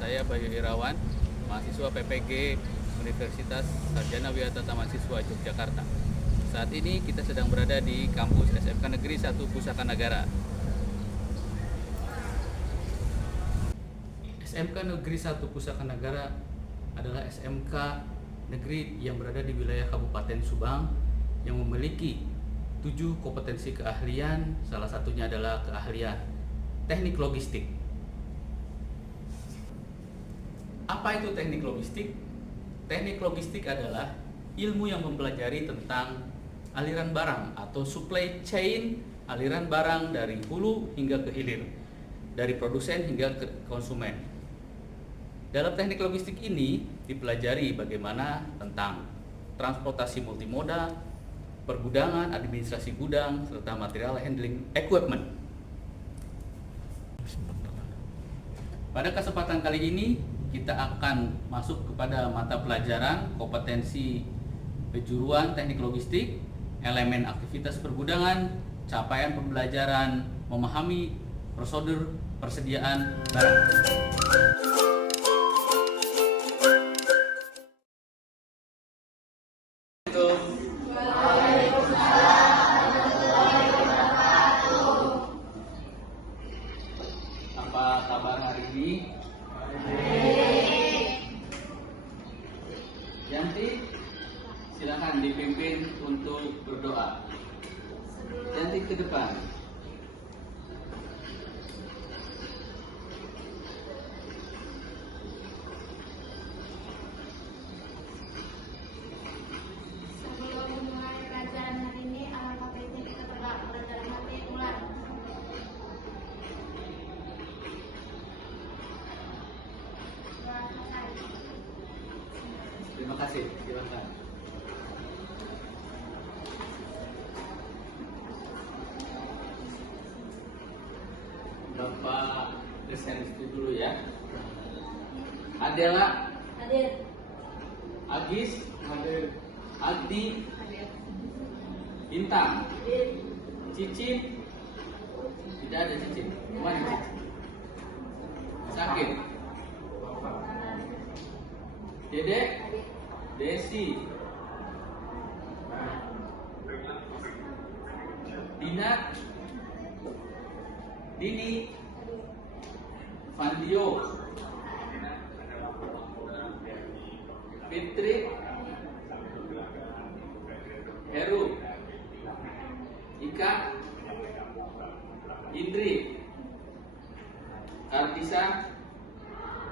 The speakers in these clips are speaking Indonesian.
Saya Bayu Irawan, mahasiswa PPG Universitas Sarjana Wisata Mahasiswa Yogyakarta. Saat ini kita sedang berada di kampus SMK Negeri 1 Pusaka Nagara. SMK Negeri 1 Pusaka Nagara adalah SMK negeri yang berada di wilayah Kabupaten Subang yang memiliki 7 kompetensi keahlian, salah satunya adalah keahlian teknik logistik. Apa itu teknik logistik? Teknik logistik adalah ilmu yang mempelajari tentang aliran barang atau supply chain, aliran barang dari hulu hingga ke hilir, dari produsen hingga ke konsumen. Dalam teknik logistik ini dipelajari bagaimana tentang transportasi multimoda, pergudangan, administrasi gudang, serta material handling equipment. Pada kesempatan kali ini kita akan masuk kepada mata pelajaran kompetensi kejuruan teknik logistik, elemen aktivitas pergudangan, capaian pembelajaran, memahami prosedur persediaan barang. Apa kabar hari ini? Yanti, silakan dipimpin untuk berdoa. Yanti ke depan. Sebelum memulai pelajaran hari ini, alangkah baiknya kita berdoa kepada dalam hati mulai. Terima kasih, silakan. Bapak desain itu dulu ya. Adela, Hadir. Agis, Agdi, Bintang, Cicip, tidak ada Cicip. Mana Cicip? Sakit. Dedek, Desi, Dina, Dini, Fandio, Fitri, Heru, Ika, Indri, Kartisa,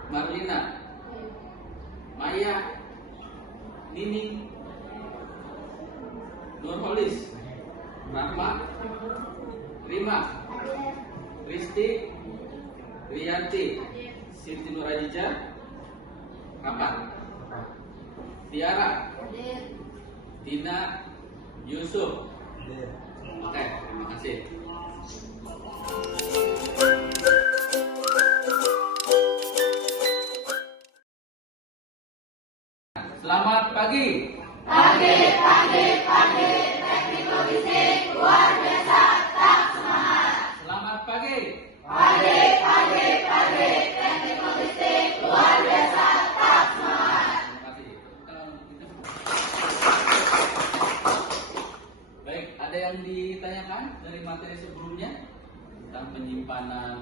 Marlina, Maya, Nini, Nurholis, Rahma, Rima, Kristi, Rianti, Siti Nurajija, kapan? Tiara, Tina, Yusuf. Oke, terima kasih. Selamat pagi. Pagi, teknik logistik luar biasa, tak semangat. Selamat pagi. Pagi, teknik logistik luar biasa, tak semangat. Terima kasih. Baik, ada yang ditanyakan dari materi sebelumnya tentang penyimpanan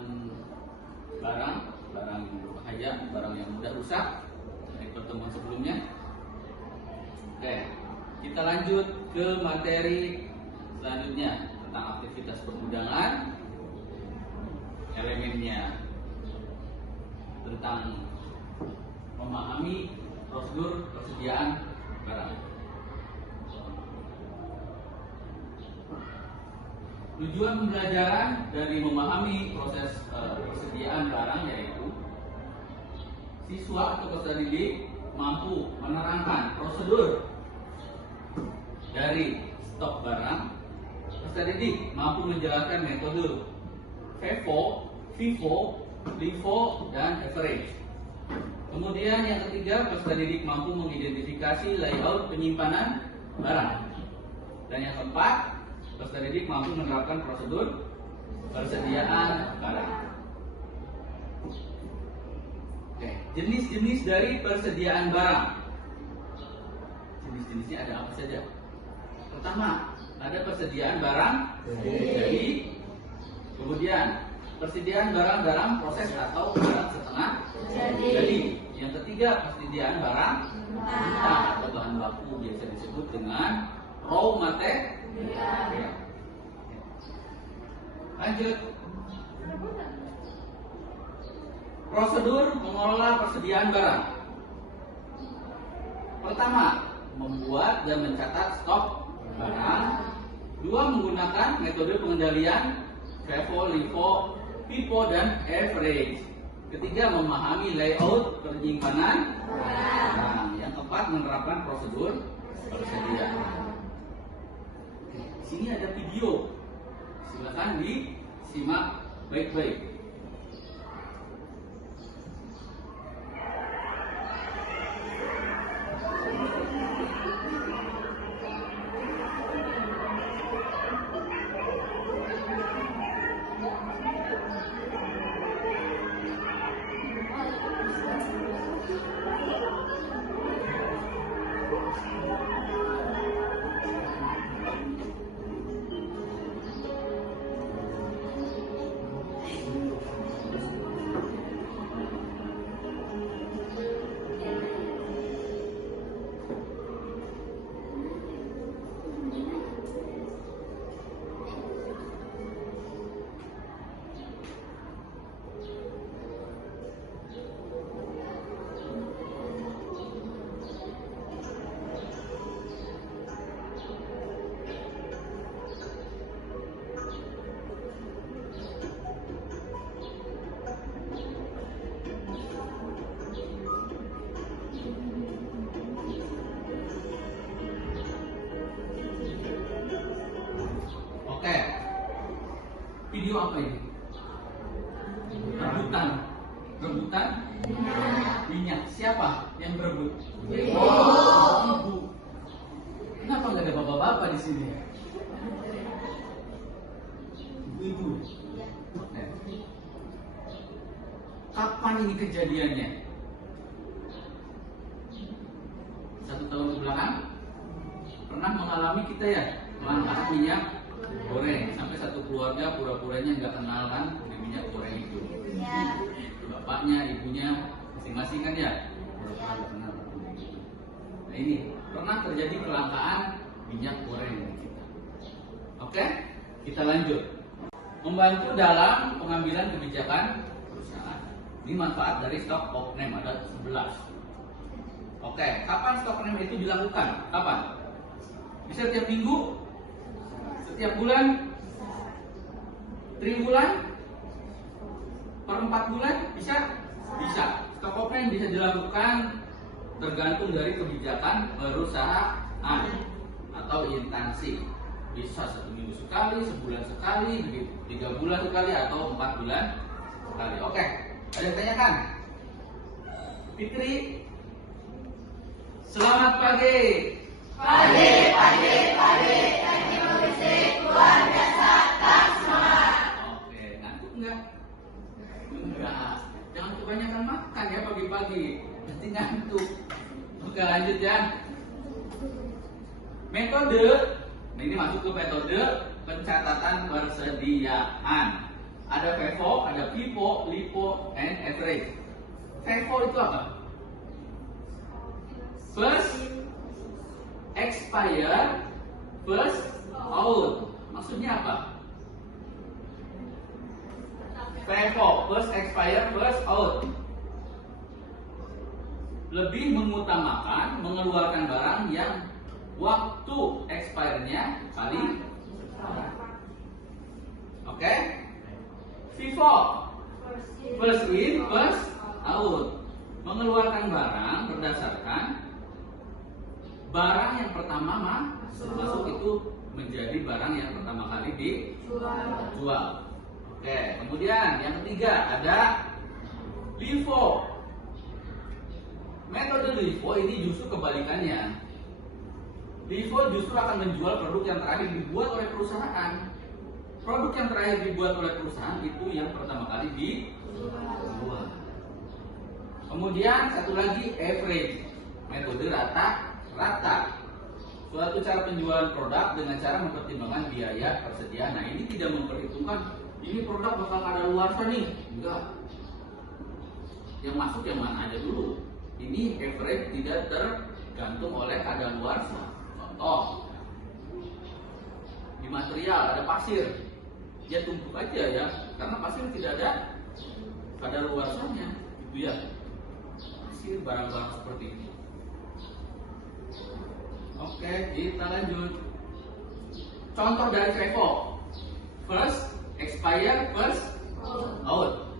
barang yang berbahaya, barang yang mudah rusak dari pertemuan sebelumnya? Oke, kita lanjut ke materi selanjutnya tentang aktivitas pergudangan, elemennya, tentang memahami prosedur persediaan barang. Tujuan pembelajaran dari memahami proses persediaan barang yaitu siswa atau peserta didik mampu menerangkan prosedur dari stok barang. Peserta didik mampu menjelaskan metode FIFO, LIFO, dan average. Kemudian yang ketiga, peserta didik mampu mengidentifikasi layout penyimpanan barang. Dan yang keempat, peserta didik mampu menerapkan prosedur persediaan barang. Oke. jenis-jenis dari persediaan barang. Jenis-jenisnya ada apa saja? Pertama, ada persediaan barang jadi. Kemudian, persediaan barang dalam proses atau barang setengah jadi. Yang ketiga, persediaan barang mentah atau bahan baku biasa disebut dengan raw material. Lanjut. Prosedur mengelola persediaan barang. Pertama, membuat dan mencatat stok barang. Dua, menggunakan metode pengendalian FIFO, LIFO, FIFO, dan average. Ketiga, memahami layout penyimpanan barang. Yang keempat, menerapkan prosedur persediaan. Oke, di sini ada video. Silakan disimak baik-baik. Video apa ini? Rebutan minyak. Siapa yang berebut? Ibu. Kenapa nggak ada bapak-bapak di sini? Ibu. Kapan ini kejadiannya? 1 tahun kebelakang? Pernah mengalami kita ya kelangkaan minyak goreng, sampai satu keluarga pura-puranya nggak kenal kan minyak goreng itu. Ya. Bapaknya, ibunya masing-masing kan ya pura-pura nggak kenal. Nah ini pernah terjadi kelangkaan minyak goreng di kita. Oke, kita lanjut. Membantu dalam pengambilan kebijakan perusahaan. Ini manfaat dari stock of name ada 11. Oke, kapan stock name itu dilakukan? Kapan? Bisa tiap minggu? Setiap bulan? Triwulan? Per 4 bulan? Bisa? Bisa. Stock of name bisa dilakukan tergantung dari kebijakan perusahaan atau instansi. Bisa 1 minggu sekali, sebulan sekali, 3 bulan sekali, atau 4 bulan sekali. Oke, ada yang tanyakan? Fitri, selamat pagi. Pagi. Teknik logistik luar biasa, tak semangat. Oke, ngantuk enggak? Enggak. Jangan kebanyakan makan ya pagi-pagi, nanti ngantuk. Oke, lanjut ya. Metode. Nah, ini masuk ke metode pencatatan persediaan. Ada FIFO, ada FIFO, LIFO, and average. FIFO itu apa? First expire, first out. Maksudnya apa? FIFO, first expire, first out. Lebih mengutamakan mengeluarkan barang yang waktu expire-nya kali. Oke? FIFO, first in, first out. Mengeluarkan barang berdasarkan barang yang pertama masuk itu menjadi barang yang pertama kali dijual. Oke, kemudian yang ketiga ada LIFO. Metode LIFO ini justru kebalikannya. LIFO justru akan menjual produk yang terakhir dibuat oleh perusahaan. Produk yang terakhir dibuat oleh perusahaan itu yang pertama kali dijual. Kemudian satu lagi average, metode rata-rata. Suatu cara penjualan produk dengan cara mempertimbangkan biaya persediaan. Nah, ini tidak memperhitungkan ini produk bakal kadaluarsa nih, enggak. Yang masuk yang mana aja dulu. Ini average tidak tergantung oleh kadaluarsa. Contoh, di material ada pasir, ya tumpuk aja ya, karena pasir tidak ada kadaluarsanya, gitu ya. Pasir barang-barang seperti ini. Oke, kita lanjut. Contoh dari FIFO. First expire, first out.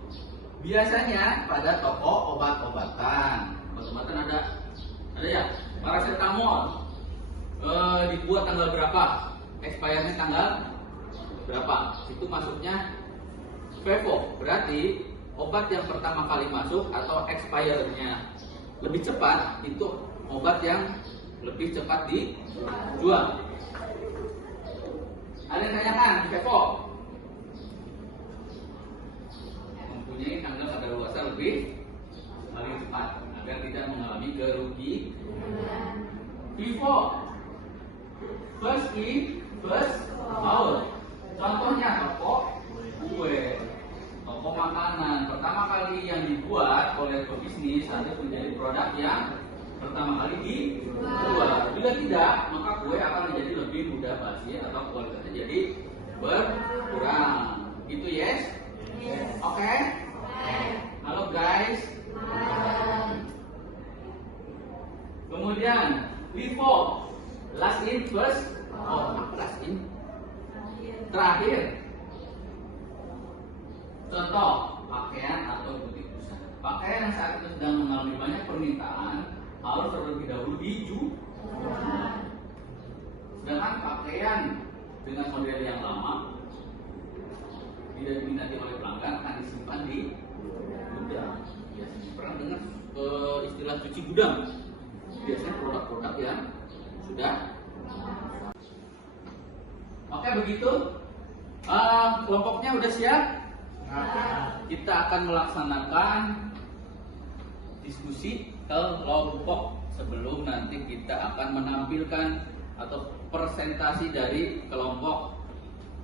Biasanya pada toko obat-obatan ada ya, paracetamol dibuat tanggal berapa, expire-nya tanggal berapa, itu masuknya FIFO. Berarti obat yang pertama kali masuk atau expire-nya lebih cepat itu obat yang lebih cepat dijual. Ada yang tanyakan di FIFO? Mempunyai tanggal kadaluarsa lebih cepat agar tidak mengalami kerugian. FIFO first in, first out. Contohnya toko kue, toko makanan. Pertama kali yang dibuat oleh pebisnis harus menjadi produk yang pertama kali dijual. Bila tidak, maka kue akan menjadi lebih mudah basi atau kualitasnya jadi berkurang. Itu yes? Oke? Halo guys. Kemudian FIFO last in, first out. Last in, terakhir. Contoh pakaian atau butik busana. Pakaian yang saat itu sedang mengalami banyak permintaan harus terlebih dahulu dijual. Sedangkan pakaian dengan model yang lama tidak diminati oleh pelanggan akan disimpan di gudang. Biasanya pernah dengar istilah cuci gudang. Biasanya produk-produk yang sudah. Oke, begitu. Kelompoknya udah siap? Kita akan melaksanakan diskusi kelompok sebelum nanti kita akan menampilkan atau presentasi dari kelompok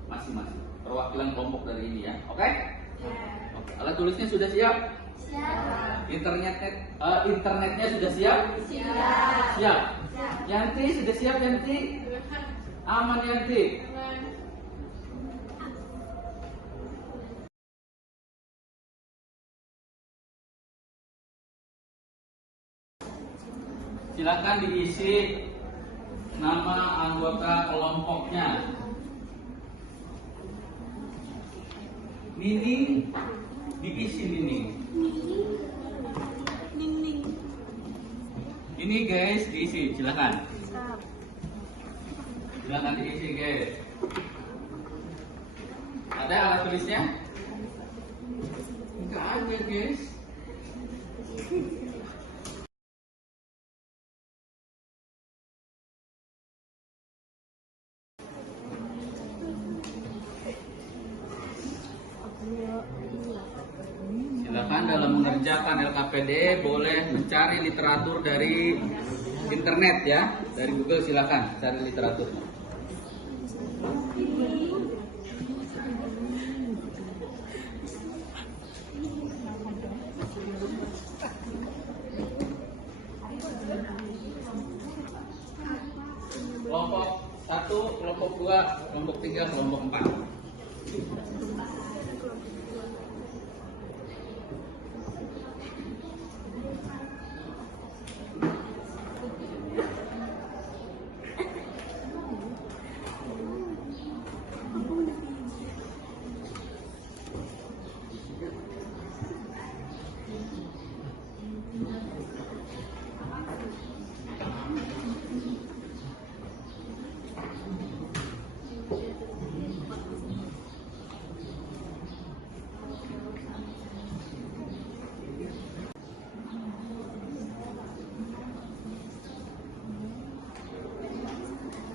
masing-masing, perwakilan kelompok dari ini ya. Oke? Oke. Alat tulisnya sudah siap? Siap. Internetnya sudah siap? Siap. Yanti sudah siap, Yanti? Aman, Yanti? Silakan diisi nama anggota kelompoknya. Nining diisi Nining. Ini guys diisi, silakan. Silakan diisi guys. Ada alat tulisnya? Enggak ada guys. Silakan dalam mengerjakan LKPD boleh mencari literatur dari internet ya, dari Google silakan cari literatur. Kelompok 1, kelompok 2, kelompok 3, kelompok 4.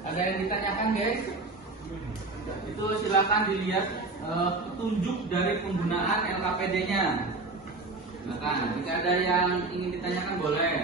Ada yang ditanyakan guys? Itu silakan dilihat petunjuk dari penggunaan LKPD-nya. Silakan. Jika ada yang ingin ditanyakan boleh.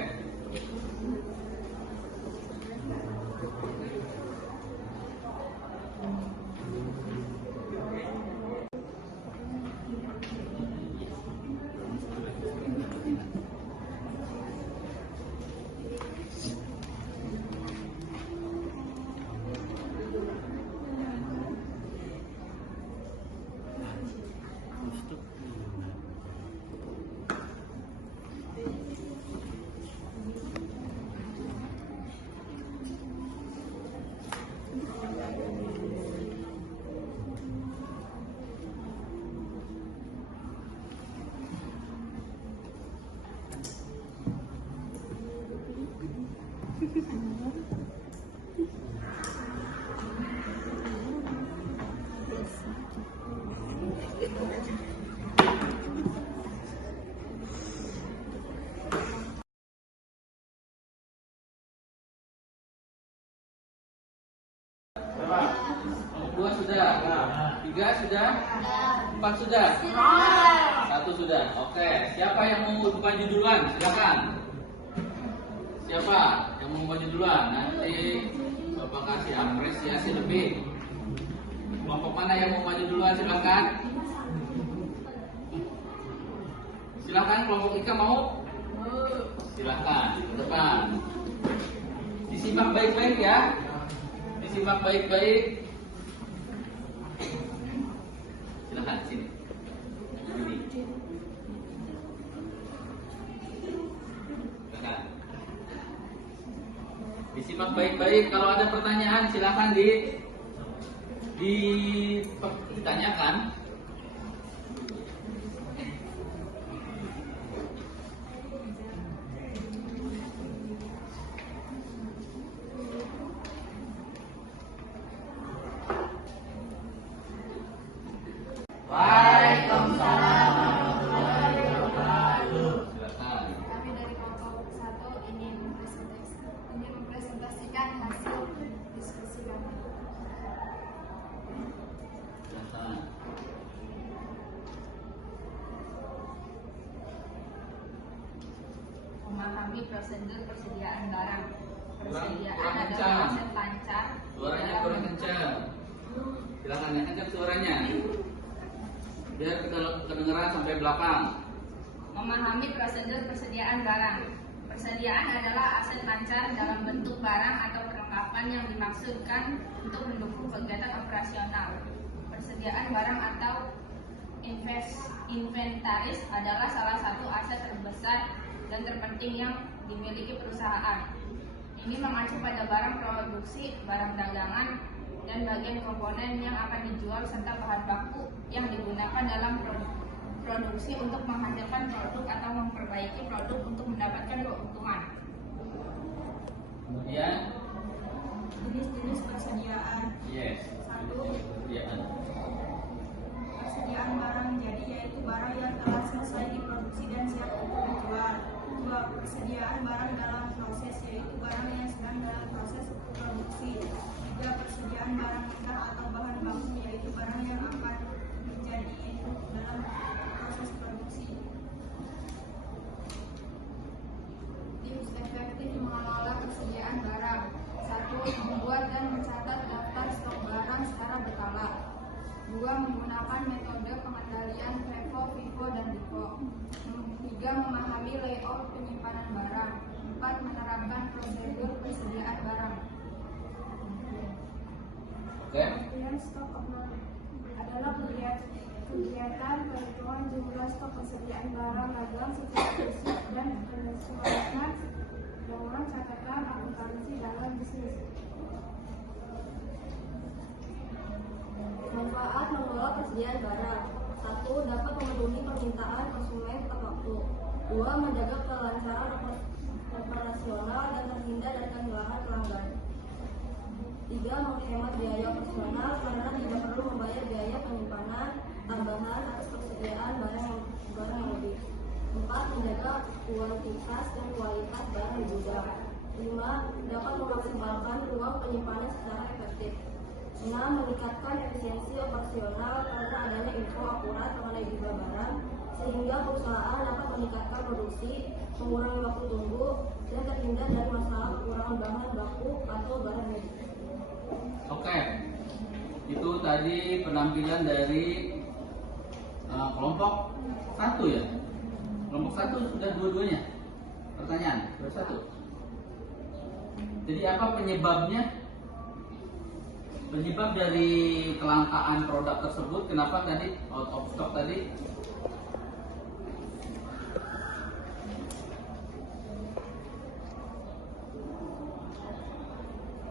Dua sudah, tiga sudah, empat sudah, satu sudah. Oke, siapa yang mau maju duluan? Silakan. Siapa yang mau maju duluan? Nanti Bapak kasih apresiasi lebih. Kelompok mana yang mau maju duluan? Silakan. Silakan, kelompok Ika mau? Silakan, ke depan. Disimak baik-baik ya. Disimak baik-baik. Silakan sini. Ini. Silakan. Disimak baik-baik. Kalau ada pertanyaan silakan ditanyakan. Waalaikumsalam warahmatullahi wabarakatuh. Silakan. Kami dari kelompok 1 ingin mempresentasikan hasil diskusi kami. Silakan. Memahami prosedur persediaan barang. Persediaan Kurang adalah kencang. aset lancar. Suaranya kurang kencang. Silakan yang kencang suaranya. Biar kedengeran sampai belakang. Memahami prosedur persediaan barang. Persediaan adalah aset lancar dalam bentuk barang atau perlengkapan yang dimaksudkan untuk mendukung kegiatan operasional. Persediaan barang atau inventaris adalah salah satu aset terbesar dan terpenting yang dimiliki perusahaan. Ini mengacu pada barang produksi, barang dagangan, dan bagian komponen yang akan dijual serta bahan baku yang digunakan dalam produksi untuk menghasilkan produk atau memperbaiki produk untuk mendapatkan keuntungan. Kemudian, Jenis-jenis persediaan. yes. 1. Persediaan. Persediaan barang jadi yaitu barang yang telah selesai diproduksi dan siap untuk dijual. 2. Persediaan barang dalam proses yaitu barang yang sedang dalam proses produksi. 3. Persediaan barang mentah atau bahan baku yaitu barang yang akan menjadi input dalam proses produksi. Tips efektif mengelola persediaan barang. 1. Membuat dan mencatat daftar stok barang secara berkala. 2. Menggunakan metode pengendalian FIFO, FIFO, dan LIFO. 3. Memahami layout penyimpanan barang. 4. Menerapkan prosedur persediaan barang. Oke. Pengertian stok adalah kegiatan perhitungan jumlah stok persediaan barang dagang secara fisik dan menyesuaikan dengan catatan akuntansi dalam bisnis. Manfaat mengelola persediaan barang. 1. Dapat memenuhi permintaan konsumen tepat waktu. 2. Menjaga kelancaran operasional dan terhindar dari kehilangan pelanggan. 3. Menghemat biaya operasional karena tidak perlu membayar biaya penyimpanan tambahan atas persediaan barang yang lebih. 4. Menjaga kuantitas dan kualitas barang di gudang. 5. Dapat memaksimalkan ruang penyimpanan secara efektif. 6. Meningkatkan efisiensi operasional karena adanya info akurat mengenai jumlah barang sehingga perusahaan dapat meningkatkan produksi, mengurangi waktu tunggu, dan terhindar dari masalah kekurangan bahan baku atau barang medis. Oke, itu tadi penampilan dari kelompok 1 ya. Kelompok 1 sudah dua-duanya. Pertanyaan, satu. Jadi apa penyebabnya? Penyebab dari kelangkaan produk tersebut, kenapa tadi out of stock tadi?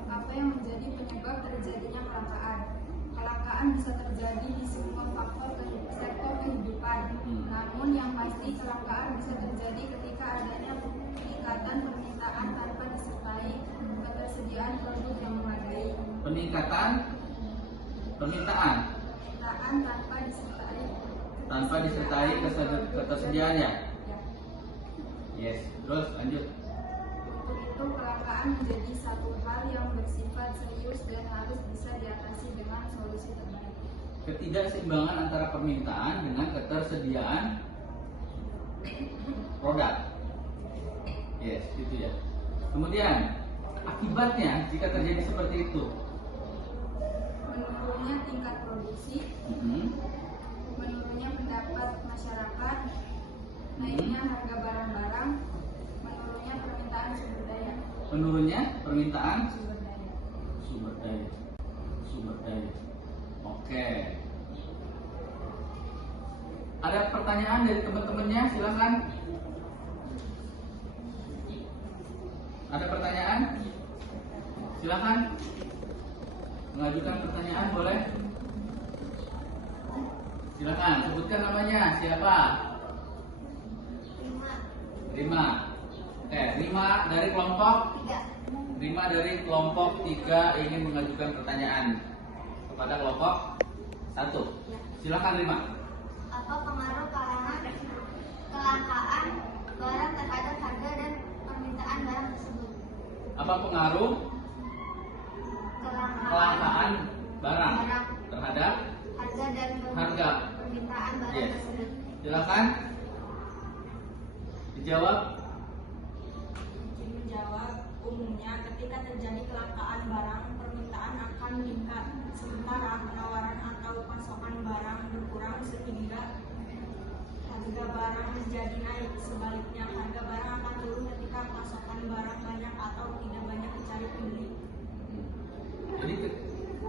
Apa yang menjadi penyebab terjadinya kelangkaan? Kelangkaan bisa terjadi di semua sektor kehidupan. Namun yang pasti kelangkaan bisa terjadi ketika adanya peningkatan permintaan tanpa disertai ketersediaan produk yang memadai. Peningkatan permintaan tanpa disertai ketersediaannya. Ya. Yes, terus lanjut. Untuk itu kelangkaan menjadi satu hal yang bersifat serius dan harus bisa diatasi dengan solusi terbaik. Ketidakseimbangan antara permintaan dengan ketersediaan produk. Yes, itu ya. Kemudian akibatnya jika terjadi seperti itu, menurunnya tingkat produksi, menurunnya pendapat masyarakat, naiknya harga barang-barang, menurunnya permintaan sumber daya. menurunnya permintaan Sumber daya. sumber daya. Oke. Ada pertanyaan dari teman-temannya? Silakan. Ada pertanyaan? Silakan. Mengajukan pertanyaan boleh? Silakan, sebutkan namanya. Siapa? Rima. Oke, Rima dari kelompok 3 ingin mengajukan pertanyaan kepada kelompok 1. Silakan Rima. Apa pengaruh kelangkaan barang terhadap harga dan permintaan barang tersebut? Apa pengaruh kelangkaan barang terhadap harga dan harga? permintaan barang Yes. tersebut? Silakan dijawab. Menjawab, umumnya ketika terjadi kelangkaan barang, permintaan akan meningkat, sementara penawaran atau pasokan barang berkurang sehingga harga barang menjadi naik. Sebaliknya, harga barang akan turun ketika pasokan barang banyak atau tidak banyak dicari pembeli. Jadi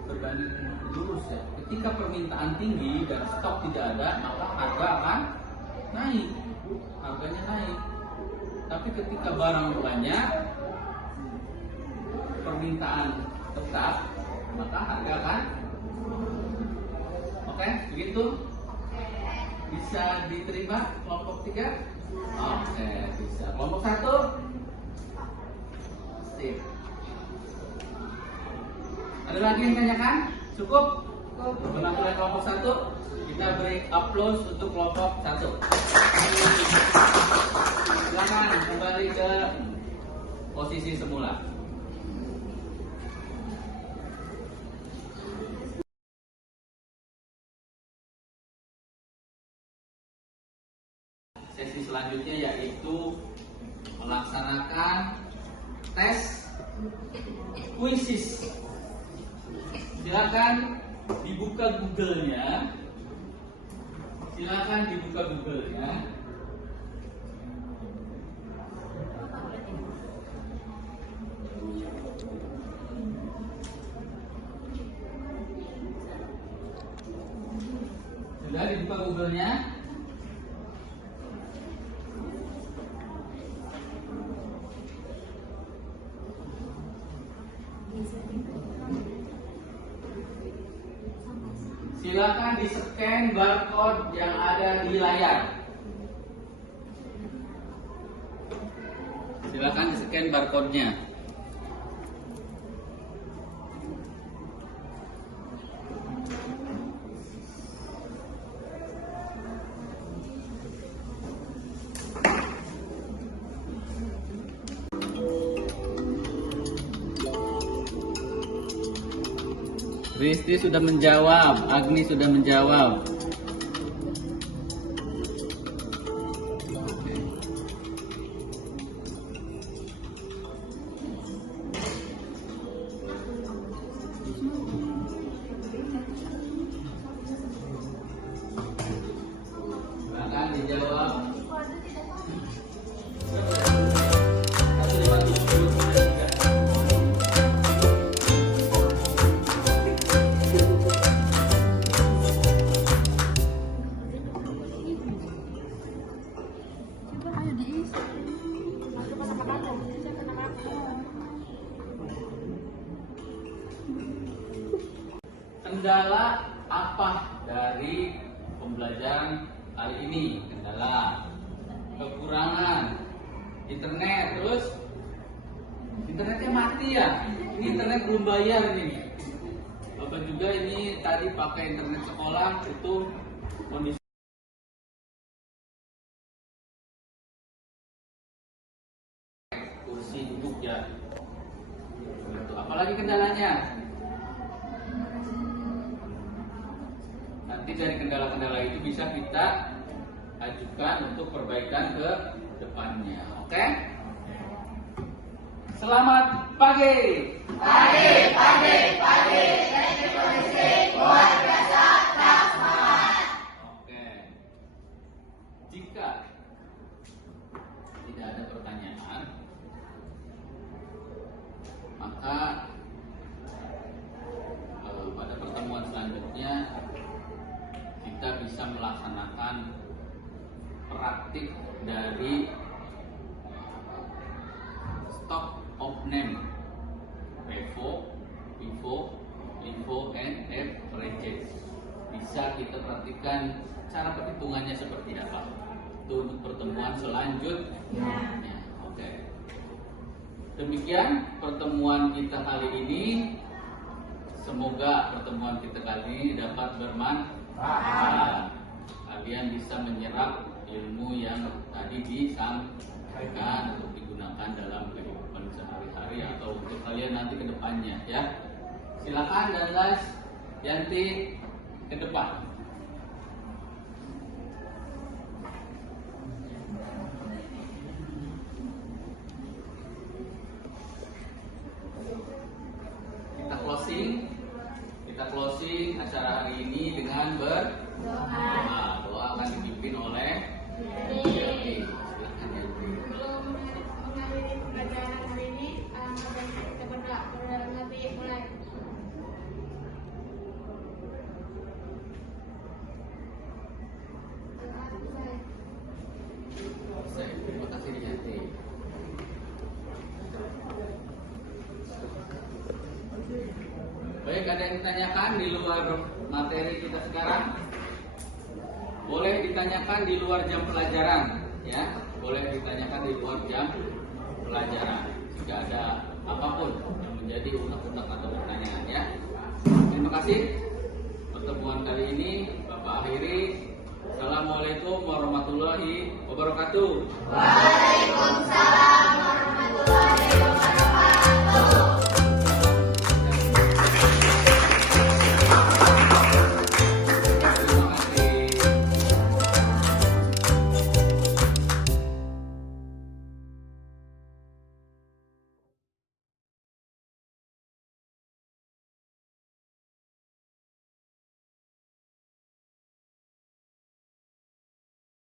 berbanding lurus ya. Ketika permintaan tinggi dan stok tidak ada, maka harga akan naik. Harganya naik. Tapi ketika barang banyak, permintaan tetap, maka harga akan. Oke, begitu? Bisa diterima kelompok 3? Oke, bisa. Kelompok 1? Sip. Ada lagi yang tanyakan? Cukup? Penampilan kelompok 1, kita beri applause untuk kelompok 1. Silakan kembali ke posisi semula. Sesi selanjutnya yaitu melaksanakan tes kuisis. Silakan dibuka Google-nya. Sudah dibuka Google-nya? Silakan di-scan barcode yang ada di layar. Silakan di-scan barcode-nya. Risti sudah menjawab, Agni sudah menjawab. kendala apa dari pembelajaran kali ini? Kendala kekurangan internet, terus internetnya mati ya? Ini internet belum bayar nih. Bapak juga ini tadi pakai internet sekolah itu kondisi kursi duduk ya. Gitu. Apalagi kendalanya? Nanti dari kendala-kendala itu bisa kita ajukan untuk perbaikan ke depannya. Oke? Selamat pagi. Pagi, pagi, pagi. Teknik logistik luar biasa tak semangat. Oke. Jika tidak ada pertanyaan, maka pada pertemuan selanjutnya kita bisa melaksanakan praktik dari stock of name, PIVO, LIFO, and averages. Bisa kita praktikkan cara perhitungannya seperti apa. Itu untuk pertemuan selanjutnya. Oke. Demikian pertemuan kita kali ini. Semoga pertemuan kita kali ini dapat bermanfaat. Kalian bisa menyerap ilmu yang tadi disampaikan untuk digunakan dalam kehidupan sehari-hari atau untuk kalian nanti ke depannya ya. Silakan dan Yanti ke depan. Kita closing acara hari ini dengan berdoa. Doa akan dipimpin oleh Yanti. Silakan Yanti. Sebelum mengakhiri pembelajaran hari ini, kita berdoa. Nanti mulai. Terima kasih Yanti. Baik, ada yang ditanyakan di luar materi kita sekarang? Boleh ditanyakan di luar jam pelajaran, ya. Boleh ditanyakan di luar jam pelajaran. Jika ada apapun yang menjadi unek-unek atau pertanyaan, ya. Terima kasih. Pertemuan kali ini Bapak akhiri. Assalamualaikum warahmatullahi wabarakatuh.